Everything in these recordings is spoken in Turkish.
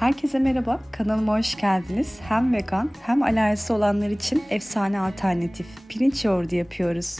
Herkese merhaba, kanalıma hoş geldiniz. Hem vegan hem alerjisi olanlar için efsane alternatif pirinç yoğurdu yapıyoruz.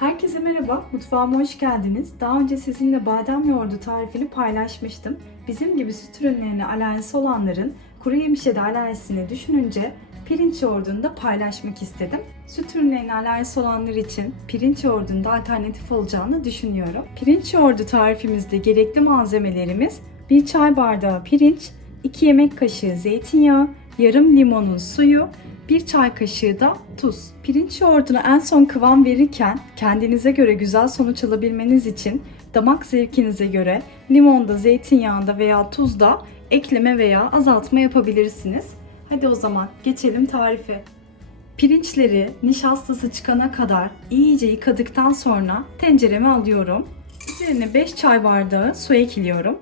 Herkese merhaba, mutfağıma hoş geldiniz. Daha önce sizinle badem yoğurdu tarifini paylaşmıştım. Bizim gibi süt ürünlerine alerjisi olanların kuru yemişe de alerjisini düşününce pirinç yoğurdunu da paylaşmak istedim. Süt ürünlerine alerjisi olanlar için pirinç yoğurdunda alternatif olacağını düşünüyorum. Pirinç yoğurdu tarifimizde gerekli malzemelerimiz 1 çay bardağı pirinç, 2 yemek kaşığı zeytinyağı, yarım limonun suyu, 1 çay kaşığı da tuz. Pirinç yoğurdunu en son kıvam verirken kendinize göre güzel sonuç alabilmeniz için damak zevkinize göre limonda, zeytinyağında veya tuzda ekleme veya azaltma yapabilirsiniz. Hadi o zaman geçelim tarife. Pirinçleri nişastası çıkana kadar iyice yıkadıktan sonra tencereme alıyorum. Üzerine 5 çay bardağı su ekliyorum.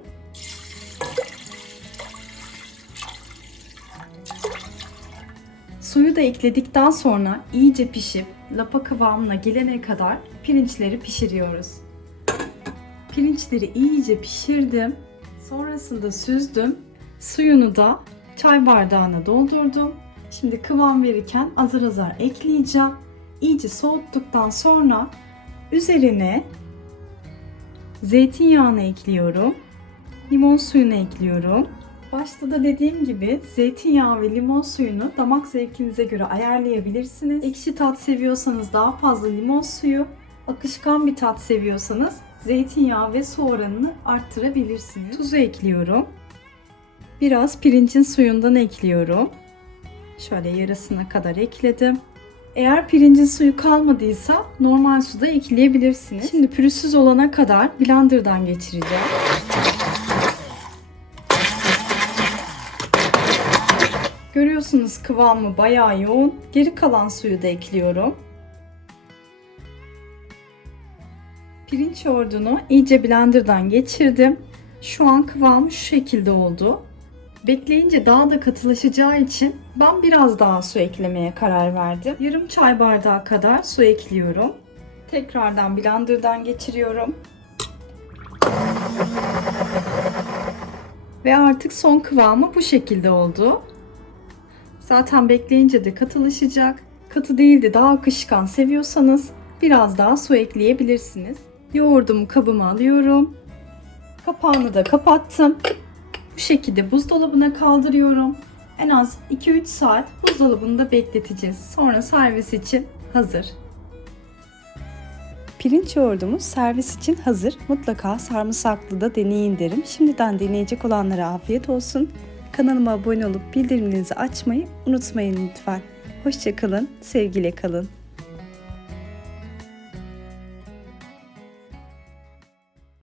Suyu da ekledikten sonra iyice pişip lapa kıvamına gelene kadar pirinçleri pişiriyoruz. Pirinçleri iyice pişirdim. Sonrasında süzdüm. Suyunu da çay bardağına doldurdum. Şimdi kıvam verirken azar azar ekleyeceğim. İyice soğuttuktan sonra üzerine zeytinyağını ekliyorum. Limon suyunu ekliyorum. Başta da dediğim gibi zeytinyağı ve limon suyunu damak zevkinize göre ayarlayabilirsiniz. Ekşi tat seviyorsanız daha fazla limon suyu, akışkan bir tat seviyorsanız zeytinyağı ve su oranını arttırabilirsiniz. Tuzu ekliyorum. Biraz pirincin suyundan ekliyorum. Şöyle yarısına kadar ekledim. Eğer pirincin suyu kalmadıysa normal suda ekleyebilirsiniz. Şimdi pürüzsüz olana kadar blenderdan geçireceğim. Görüyorsunuz kıvamı bayağı yoğun. Geri kalan suyu da ekliyorum. Pirinç yoğurdunu iyice blenderdan geçirdim. Şu an kıvamı şu şekilde oldu. Bekleyince daha da katılaşacağı için ben biraz daha su eklemeye karar verdim. Yarım çay bardağı kadar su ekliyorum. Tekrardan blenderdan geçiriyorum. Ve artık son kıvamı bu şekilde oldu. Zaten bekleyince de katılaşacak. Katı değil de daha akışkan seviyorsanız biraz daha su ekleyebilirsiniz. Yoğurdumu kabıma alıyorum. Kapağını da kapattım. Bu şekilde buzdolabına kaldırıyorum. En az 2-3 saat buzdolabında bekleteceğiz. Sonra servis için hazır. Pirinç yoğurdumuz servis için hazır. Mutlaka sarımsaklı da deneyin derim. Şimdiden deneyecek olanlara afiyet olsun. Kanalıma abone olup bildirimlerinizi açmayı unutmayın lütfen. Hoşçakalın, sevgiyle kalın.